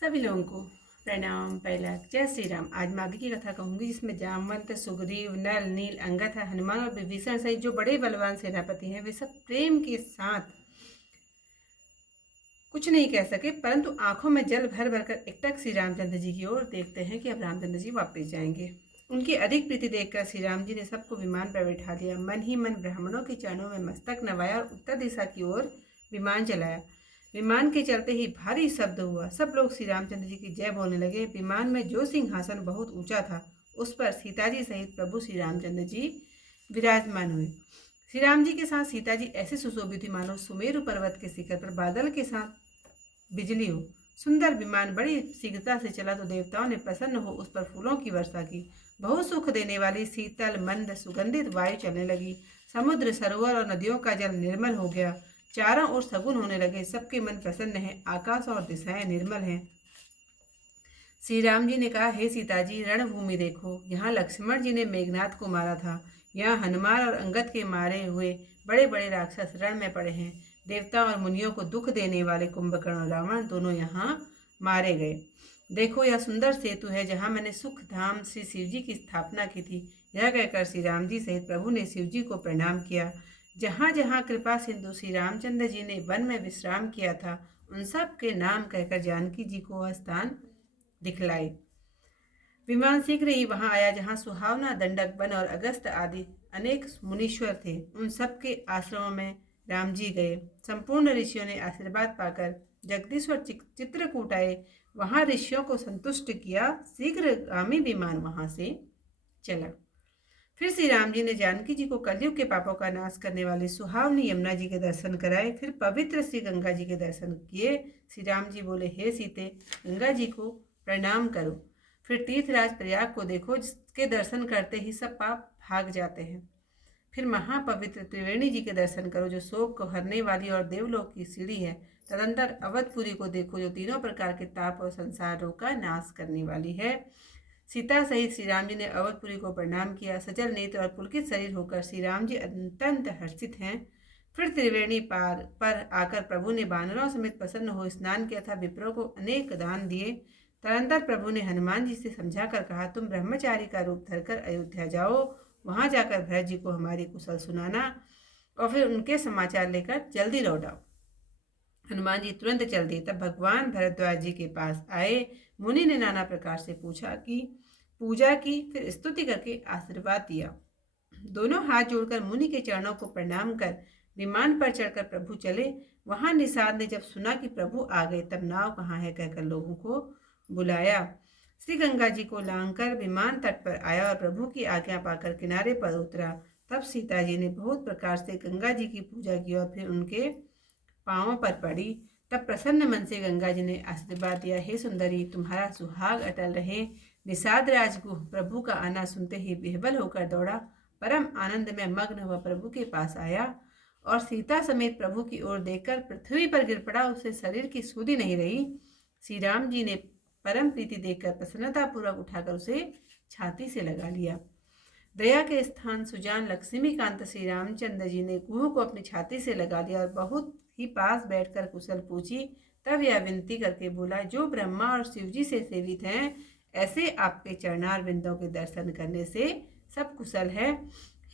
सभी लोगों को प्रणाम। पहला जय श्री राम। आज मैं आगे की कथा कहूंगी जिसमें जामवंत, सुग्रीव, नल, नील, अंगद, हनुमान और विभीषण सहित जो बड़े बलवान सेनापति हैं वे सब प्रेम के साथ कुछ नहीं कह सके, परंतु आंखों में जल भर भर कर एकटक श्री रामचंद्र जी की ओर देखते हैं कि अब रामचंद्र जी वापस जाएंगे। उनकी अधिक प्रीति देखकर श्री राम जी ने सबको विमान पर बैठा लिया। मन ही मन ब्राह्मणों के चरणों में मस्तक नवाया और उत्तर दिशा की ओर विमान चलाया। विमान के चलते ही भारी शब्द हुआ। सब लोग श्री रामचंद्र जी की जय बोलने लगे। विमान में जो सिंहासन बहुत ऊंचा था उस पर सीता जी सहित प्रभु श्री रामचंद्र जी विराजमान हुए। श्री राम जी के साथ सीता जी ऐसे सुशोभित थी मानो सुमेरु पर्वत के शिखर पर बादल के साथ बिजली हो। सुंदर विमान बड़ी शीघ्रता से चला तो देवताओं ने प्रसन्न हो उस पर फूलों की वर्षा की। बहुत सुख देने वाली शीतल मंद सुगंधित वायु चलने लगी। समुद्र, सरोवर और नदियों का जल निर्मल हो गया। चारों ओर सगुन होने लगे। सबके मन प्रसन्न है। आकाश और दिशाएं निर्मल हैं। श्री राम जी ने कहा, हे सीता जी, रणभूमि देखो। यहाँ लक्ष्मण जी ने मेघनाथ को मारा था। यहाँ हनुमान और अंगद के मारे हुए बड़े बड़े राक्षस रण में पड़े हैं। देवता और मुनियों को दुख देने वाले कुंभकर्ण और रावण दोनों यहाँ मारे गए। देखो, यह सुंदर सेतु है जहाँ मैंने सुख धाम श्री शिव जी की स्थापना की थी। यह कहकर श्री राम जी सहित प्रभु ने शिव जी को प्रणाम किया। जहाँ जहाँ कृपा सिंधु श्री रामचंद्र जी ने वन में विश्राम किया था उन सब के नाम कहकर जानकी जी को वह स्थान दिखलाई। विमान शीघ्र ही वहां आया जहां सुहावना दंडक वन और अगस्त आदि अनेक मुनीश्वर थे। उन सबके आश्रमों में राम जी गए। संपूर्ण ऋषियों ने आशीर्वाद पाकर जगदीश्वर चित्रकूट आए। वहां ऋषियों को संतुष्ट किया। शीघ्रगामी विमान वहां से चला। फिर श्री राम जी ने जानकी जी को कलयुग के पापों का नाश करने वाली सुहावनी यमुना जी के दर्शन कराए। फिर पवित्र श्री गंगा जी के दर्शन किए। श्री राम जी बोले, हे सीते, गंगा जी को प्रणाम करो। फिर तीर्थराज प्रयाग को देखो, जिसके दर्शन करते ही सब पाप भाग जाते हैं। फिर महापवित्र त्रिवेणी जी के दर्शन करो, जो शोक को हरने वाली और देवलोक की सीढ़ी है। तदंतर अवधपुरी को देखो, जो तीनों प्रकार के ताप और संसार रोग का नाश करने वाली है। सीता सहित श्री राम जी ने अवधपुरी को प्रणाम किया। सजल नेत्र और पुलकित शरीर होकर श्री राम जी अत्यंत हर्षित हैं। फिर त्रिवेणी पार पर आकर प्रभु ने वानरों समेत प्रसन्न हो स्नान किया था। विप्रों को अनेक दान दिए। तदंतर प्रभु ने हनुमान जी से समझाकर कहा, तुम ब्रह्मचारी का रूप धरकर अयोध्या जाओ। वहां जाकर भरत जी को हमारी कुशल सुनाना और फिर उनके समाचार लेकर जल्दी लौट आओ। हनुमान जी तुरंत चल दिए। तब भगवान भरद्वाज जी के पास आए। मुनि ने नाना प्रकार से पूजा की, फिर स्तुति करके आशीर्वाद दिया। दोनों हाथ जोड़कर मुनि के चरणों को प्रणाम कर विमान पर चढ़कर प्रभु चले। वहां निषाद ने जब सुना कि प्रभु आ गए तब नाव कहाँ है कहकर लोगों को बुलाया। श्री गंगा जी को लांघकर विमान तट पर आया और प्रभु की आज्ञा पाकर किनारे पर उतरा। तब सीता जी ने बहुत प्रकार से गंगा जी की पूजा की और फिर उनके पांवों पर पड़ी। तब प्रसन्न मन से गंगा जी ने आशीर्वाद दिया, हे सुंदरी, तुम्हारा सुहाग अटल रहे। निषाद राजगुह प्रभु का आना सुनते ही विह्वल होकर दौड़ा। परम आनंद में मग्न हुआ प्रभु के पास आया और सीता समेत प्रभु की ओर देखकर पृथ्वी पर गिर पड़ा। उसे शरीर की सुधि नहीं रही। श्री राम जी ने परम प्रीति देखकर प्रसन्नता पूर्वक उठाकर उसे छाती से लगा लिया। दया के स्थान सुजान लक्ष्मीकांत श्री रामचंद्र जी ने गुह को अपनी छाती से लगा लिया और बहुत ही पास बैठकर कुशल पूछी। तब यह विनती करके बोला, जो ब्रह्मा और शिव जी से सेवित हैं, ऐसे आपके चरणार बिंदों के दर्शन करने से सब कुशल है।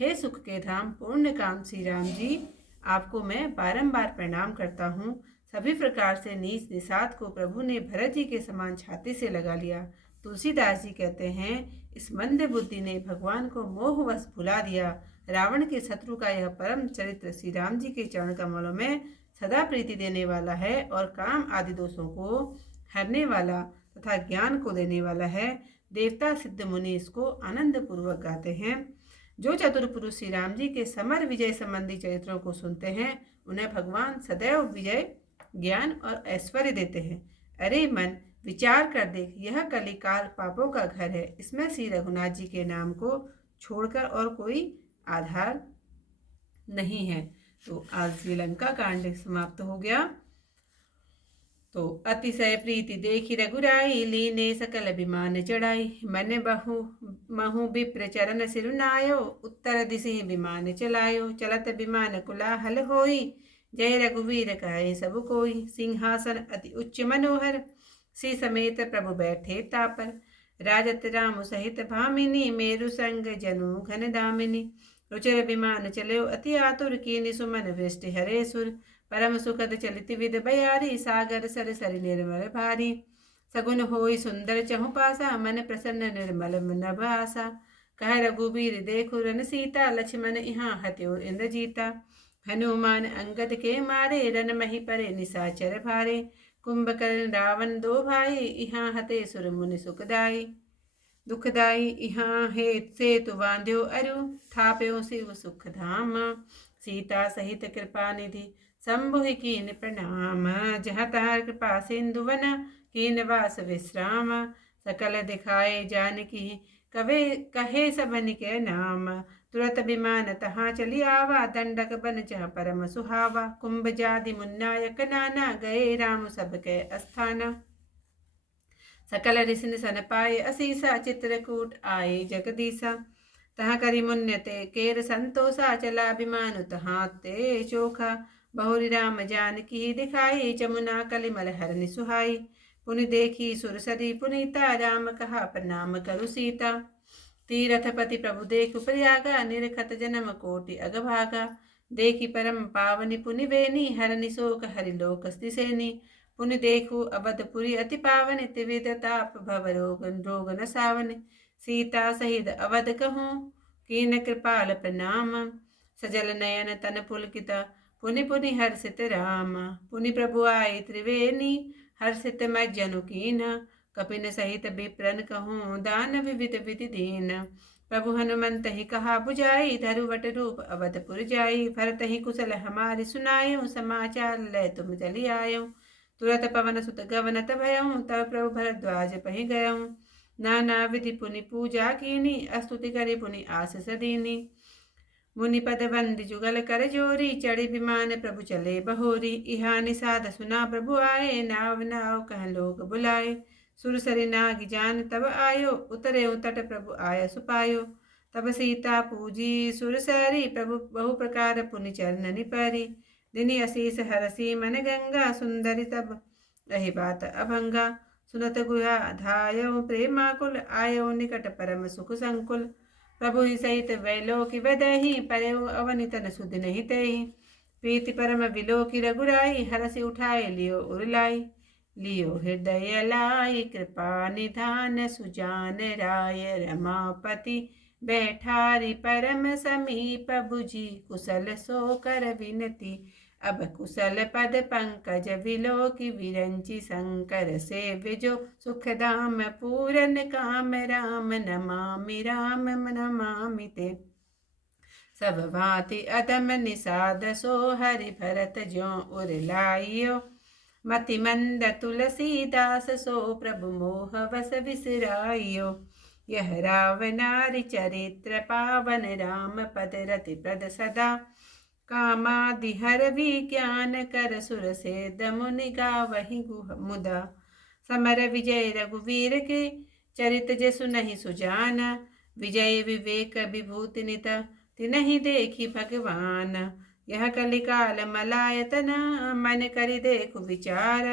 हे सुख के धाम पूर्ण काम श्री राम जी, आपको मैं बारंबार प्रणाम करता हूँ। सभी प्रकार से नीच निषाद को प्रभु ने भरत जी के समान छाती से लगा लिया। तुलसीदास जी कहते हैं, इस मंद बुद्धि ने भगवान को मोहवश भुला दिया। रावण के शत्रु का यह परम चरित्र श्री राम जी के चरण कमलों में सदा प्रीति देने वाला है और काम आदि दोषों को हरने वाला तथा ज्ञान को देने वाला है। देवता सिद्ध मुनि इसको आनंद पूर्वक गाते हैं। जो चतुर पुरुष श्री राम जी के समर विजय संबंधी चरित्रों को सुनते हैं, उन्हें भगवान सदैव विजय, ज्ञान और ऐश्वर्य देते हैं। अरे मन, विचार कर देख, यह कलिकाल पापों का घर है। इसमें श्री रघुनाथ जी के नाम को छोड़कर और कोई आधार नहीं है। तो आज श्रीलंका कांड समाप्त हो गया। तो अतिशय प्रीति देखी रघुराई, लीने सकल अभिमान चढ़ाई। मन बहु महु विप्र चरण सिरुनायो, उत्तर दिशि विमान चलायो। चलत विमान कुलाहल होई, जय रघुवीर कहे सब कोई। सिंहासन अति उच्च मनोहर, सी समेत प्रभु बैठे तापर। राजत राम सहित भामिनी मेरु संग जनु घन दामिनी। रुचिर विमान चलो अति आतुर कीनि सुमन वृष्टि हरे सुर। परम सुखद चलित विद बयारी सागर सर सरि निर्मल भारी। सगुन होई सुंदर चहु पासा मन प्रसन्न निर्मल नभ आसा। कह रघुबीर देखु रन सीता लक्ष्मण यहाँ हत्यो इंद्रजीता। हनुमान अंगद के मारे रन मही परे निशाचर भारे। कुंभकर्ण रावण दो भाई यहाँ हते सुर मुनि सुखदाई। दुखदाई यहाँ हे सेतु बांध्यो अरु थाप्यो शिव सुख धाम। सीता सहित कृपा निधि शंभु कीन प्रणाम। जहाँ तहाँ कृपा सिंधु वन कीन वास विश्राम। सकल दिखाए जानकी कवे कहे सबन के नाम। तुरत विमान तहाँ चली आवा दंडक बन जहाँ परम सुहावा। कुंभ जादि मुन्नायक नाना गए राम सबके अस्थाना। सकल ऋषि सन पाए असीसा चित्रकूट आए जगदीसा। तहाँ करी मुन्य ते केर संतोषा चला विमान तहाँ ते चोखा। बहुरी राम जानकी दिखाई जमुना कलिमल हरनि सुहाई। पुनि देखी सुरसरी पुनीता राम कहा प्रणाम करु सीता। तीरथपति प्रभु देखु प्रयागा निरखत जन्म कोटि अगभागा। देखी परम पावनि पुनि वेनी हरनि शोक हरि लोक स्तिसेनी। पुनि देखु अवधपुरी अति पावन त्रिविध ताप भव रोग न सावन। सीता सहित अवध कहूँ कीन कृपाल प्रणाम। सजल नयन तन पुलकित पुनि पुनि हर्षित राम। पुनि प्रभु आए त्रिवेणी हर्षित मज्जनु कीन। कपिन सहित विप्रन कहूँ दान विविध विधि दीन। प्रभु हनुमंत ही कहा बुझाई धरुवट रूप अवधपुर जाई। भरत ही कुशल हमारी सुनायो समाचार ले तुम चली आयो। तुरत पवन सुत गवनत भयऊँ तब प्रभु भरद्वाज पहि गयऊँ। नाना विधि पुनि पूजा कीनी स्तुति करि पुनि आशीष दीनी। मुनि पद बंद जुगल कर जोरी चढ़ी विमान प्रभु चले बहोरी। इहा निषाद सुना प्रभु आए नाव नाव कह लोग बुलाए। सुरसरि नाग जान तब आयो उतरे तट प्रभु आय सुपायो। तब सीता पूजी सुरसरी प्रभु बहु प्रकार पुनि चरणनि परी। दिनि असीस हरसी मन गंगा सुंदरी तब रही बात अभंगा। सुनत गुहा धायो प्रेमाकुल आयो निकट परम सुख संकुल। प्रभु ही सहित वैलोकि वदहि परयो अवनितन सुध नहीं तेहि। प्रीति परम विलोकि रघुराई हरसि उठाए लियो उरलाई। लियो हृदय लाई कृपा निधान सुजान राय रमापति। बैठारी परम समीप बुझी कुशल सो कर विनती। अब कुशल पद पंकज विलोकि विरंचि शंकर सेव्य जो। सुख धाम पूरन काम राम नमामि राम नमामि ते। सब भांति अदम निषाद सो हरि भरत ज्यों उरलाइयो। मति मंद तुलसीदास सो प्रभु मोह बस बिसराइयो। यह रावनारि चरित्र पावन राम पद रति प्रद सदा। कामादि हर विज्ञान कर सुर सेद मुनि गावहि मुदा। समर विजय रघुवीर के चरित जसु नहीं सुजाना। विजय विवेक विभूति नित तिनहि देखी भगवान। यह कलिकाल मलायतना मन करि देखु विचार।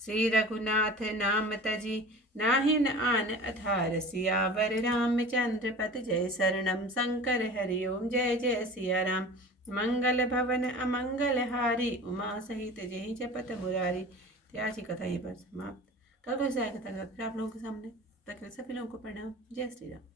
श्री रघुनाथ नाम तजी नाहिन आन आधार। सियावर रामचंद्र पत जय शरणम शंकर हरि ओम जय जय सिया राम। मंगल भवन अमंगल हारी उमा सहित जय जपत मुरारी। आज की कथा यहीं पर समाप्त। कल को कथा फिर आप लोगों के सामने। तक सभी लोगों को प्रणाम। जय श्री राम।